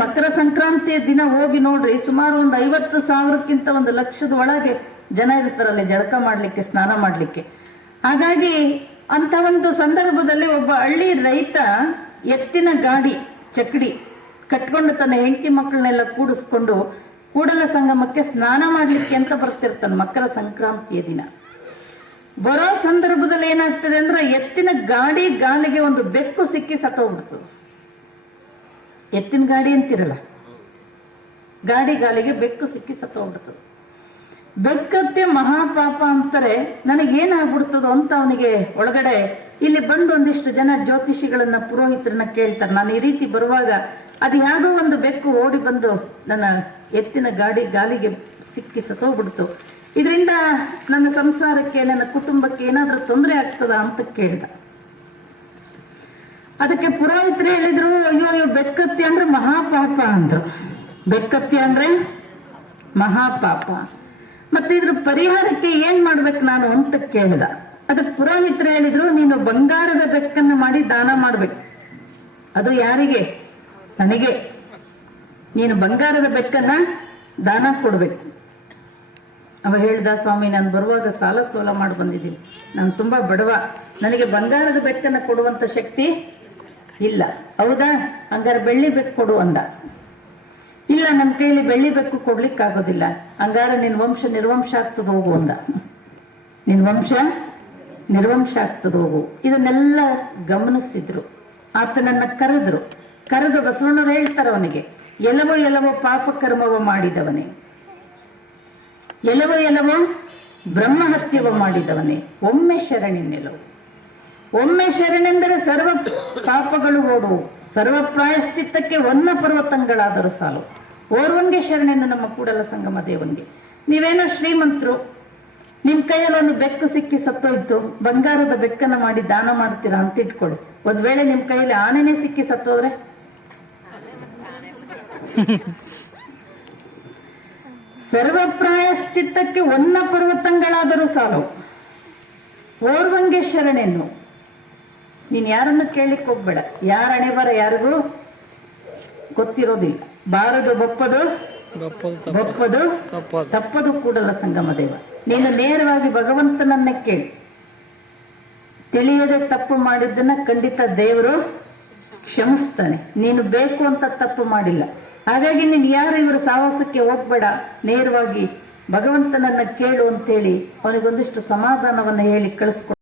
ಮಕರ ಸಂಕ್ರಾಂತಿಯ ದಿನ ಹೋಗಿ ನೋಡ್ರಿ, ಸುಮಾರು ಒಂದು ಐವತ್ತು ಸಾವಿರಕ್ಕಿಂತ ಒಂದು ಲಕ್ಷದ ಒಳಗೆ ಜನ ಇರ್ತಾರಲ್ಲ, ಜಳಕ ಮಾಡ್ಲಿಕ್ಕೆ, ಸ್ನಾನ ಮಾಡ್ಲಿಕ್ಕೆ. ಹಾಗಾಗಿ ಅಂತ ಒಂದು ಸಂದರ್ಭದಲ್ಲಿ ಒಬ್ಬ ಹಳ್ಳಿ ರೈತ ಎತ್ತಿನ ಗಾಡಿ, ಚಕ್ಡಿ ಕಟ್ಕೊಂಡು ತನ್ನ ಹೆಂಡತಿ ಮಕ್ಕಳನ್ನೆಲ್ಲ ಕೂಡಿಸ್ಕೊಂಡು ಕೂಡಲ ಸಂಗಮಕ್ಕೆ ಸ್ನಾನ ಮಾಡ್ಲಿಕ್ಕೆ ಅಂತ ಬರ್ತಿರ್ತಾನೆ ಮಕರ ಸಂಕ್ರಾಂತಿಯ ದಿನ. ಬರೋ ಸಂದರ್ಭದಲ್ಲಿ ಏನಾಗ್ತದೆ ಅಂದ್ರೆ ಎತ್ತಿನ ಗಾಡಿ, ಗಾಲಿಗೆ ಒಂದು ಬೆಕ್ಕು ಸಿಕ್ಕಿ ಸತ್ತೋಗ್ಬಿಡ್ತದೆ. ಎತ್ತಿನ ಗಾಡಿ ಅಂತಿರಲ್ಲ? ಗಾಡಿ ಗಾಲಿಗೆ ಬೆಕ್ಕು ಸಿಕ್ಕಿ ಸತ್ತೋಗ್ಬಿಡ್ತದೆ. ಬೆಕ್ಕತ್ತೆ ಮಹಾಪಾಪ ಅಂತಾರೆ, ನನಗೇನಾಗ್ಬಿಡ್ತದೋ ಅಂತ ಅವನಿಗೆ ಒಳಗಡೆ ಇಲ್ಲಿ ಬಂದು ಒಂದಿಷ್ಟು ಜನ ಜ್ಯೋತಿಷಿಗಳನ್ನ ಪುರೋಹಿತರನ್ನ ಕೇಳ್ತಾರೆ. ನಾನು ಈ ರೀತಿ ಬರುವಾಗ ಅದು ಯಾವುದೋ ಒಂದು ಬೆಕ್ಕು ಓಡಿ ಬಂದು ನನ್ನ ಎತ್ತಿನ ಗಾಡಿ ಗಾಲಿಗೆ ಸಿಕ್ಕಿ ಸತ್ತೋಗ್ಬಿಡ್ತು. ಇದರಿಂದ ನನ್ನ ಸಂಸಾರಕ್ಕೆ, ನನ್ನ ಕುಟುಂಬಕ್ಕೆ ಏನಾದರೂ ತೊಂದರೆ ಆಗ್ತದ ಅಂತ ಕೇಳಿದ. ಅದಕ್ಕೆ ಪುರೋಹಿತರು ಹೇಳಿದ್ರು, ಅಯ್ಯೋ ಅಯ್ಯೋ, ಬೆಕ್ಕತ್ತಿ ಅಂದ್ರೆ ಮಹಾಪಾಪ ಅಂದ್ರು. ಬೆಕ್ಕತ್ತಿ ಅಂದ್ರೆ ಮಹಾಪಾಪ. ಮತ್ತೆ ಇದ್ರ ಪರಿಹಾರಕ್ಕೆ ಏನ್ ಮಾಡ್ಬೇಕು ನಾನು ಅಂತ ಕೇಳಿದ. ಅದಕ್ಕೆ ಪುರೋಹಿತರು ಹೇಳಿದ್ರು, ನೀನು ಬಂಗಾರದ ಬೆಕ್ಕನ್ನ ಮಾಡಿ ದಾನ ಮಾಡ್ಬೇಕು. ಅದು ಯಾರಿಗೆ? ನನಗೆ ನೀನು ಬಂಗಾರದ ಬೆಕ್ಕನ್ನ ದಾನ ಕೊಡ್ಬೇಕು. ಅವ ಹೇಳ್ದ, ಸ್ವಾಮಿ, ನಾನು ಬರುವಾಗ ಸಾಲ ಸೋಲ ಮಾಡಿ ಬಂದಿದ್ದೀನಿ. ನಾನು ತುಂಬಾ ಬಡವ. ನನಗೆ ಬಂಗಾರದ ಬೆಕ್ಕನ್ನ ಕೊಡುವಂತ ಶಕ್ತಿ ಇಲ್ಲ. ಹೌದಾ? ಹಂಗಾರೆ ಬೆಳ್ಳಿ ಬೆಕ್ಕು ಕೊಡು ಅಂದ. ಇಲ್ಲ ನಮ್ಮ ಕೈಲಿ ಬೆಳ್ಳಿ ಬೆಕ್ಕು ಕೊಡ್ಲಿಕ್ಕೆ ಆಗೋದಿಲ್ಲ ಹಂಗಾರೆ ನಿನ್ ವಂಶ ನಿರ್ವಂಶ ಆಗ್ತದ ಹೋಗು ಅಂದ. ನಿನ್ ವಂಶ ನಿರ್ವಂಶ ಆಗ್ತದ ಹೋಗು. ಇದನ್ನೆಲ್ಲ ಗಮನಿಸಿದ್ರು. ಆತನನ್ನ ಕರೆದ್ರು. ಕರೆದು ಬಸವಣ್ಣವ್ರು ಹೇಳ್ತಾರ ಅವನಿಗೆ, ಎಲ್ಲವೋ ಎಲ್ಲವೋ ಪಾಪ ಕರ್ಮವ ಮಾಡಿದವನೇ. ಎಲ್ಲವೋ ಎಲವೋ ಬ್ರಹ್ಮಹತ್ಯವ ಮಾಡಿದವನೇ. ಒಮ್ಮೆ ಶರಣಿನೆಲವು ಒಮ್ಮೆ ಶರಣೆಂದರೆ ಸರ್ವ ಪಾಪಗಳು ಓಡು. ಸರ್ವ ಪ್ರಾಯಶ್ಚಿತ್ತಕ್ಕೆ ಒನ್ನ ಪರ್ವತಂಗಳಾದರೂ ಸಾಲು. ಓರ್ವಂಗೆ ಶರಣೆಯನ್ನು ನಮ್ಮ ಕೂಡಲ ಸಂಗಮ ದೇವನ್ಗೆ ನೀವೇನೋ ಶ್ರೀಮಂತರು, ನಿಮ್ ಕೈಯಲ್ಲಿ ಒಂದು ಬೆಕ್ಕು ಸಿಕ್ಕಿ ಸತ್ತೋಯ್ತು, ಬಂಗಾರದ ಬೆಕ್ಕನ್ನು ಮಾಡಿ ದಾನ ಮಾಡ್ತೀರಾ ಅಂತ ಇಟ್ಕೊಳ್ಳಿ. ಒಂದ್ ವೇಳೆ ನಿಮ್ ಕೈಯಲ್ಲಿ ಆನೆನೇ ಸಿಕ್ಕಿ ಸತ್ತೋದ್ರೆ? ಸರ್ವ ಪ್ರಾಯಶ್ಚಿತ್ತಕ್ಕೆ ಒನ್ನ ಪರ್ವತಂಗಳಾದರೂ ಸಾಲು. ಓರ್ವಂಗೆ ಶರಣೆನ್ನು ನೀನ್ ಯಾರನ್ನು ಕೇಳಲಿಕ್ಕೆ ಹೋಗ್ಬೇಡ. ಯಾರ ಹಣೆ ಬರ ಯಾರಿಗೂ ಗೊತ್ತಿರೋದಿಲ್ಲ. ಬಾರದು ಬಪ್ಪದು ಬಪ್ಪದು ತಪ್ಪದು. ತಪ್ಪದು. ಕೂಡಲ ಸಂಗಮ ದೇವ. ನೀನು ನೇರವಾಗಿ ಭಗವಂತನನ್ನ ಕೇಳಿ. ತಿಳಿಯದೆ ತಪ್ಪು ಮಾಡಿದ್ದನ್ನ ಖಂಡಿತ ದೇವರು ಕ್ಷಮಿಸ್ತಾನೆ. ನೀನು ಬೇಕು ಅಂತ ತಪ್ಪು ಮಾಡಿಲ್ಲ. ಹಾಗಾಗಿ ನೀನು ಯಾರು ಇವರ ಸಾಹಸಕ್ಕೆ ಹೋಗ್ಬೇಡ. ನೇರವಾಗಿ ಭಗವಂತನನ್ನ ಕೇಳು ಅಂತೇಳಿ ಅವನಿಗೊಂದಿಷ್ಟು ಸಮಾಧಾನವನ್ನ ಹೇಳಿ ಕಳಿಸ್ಕೊ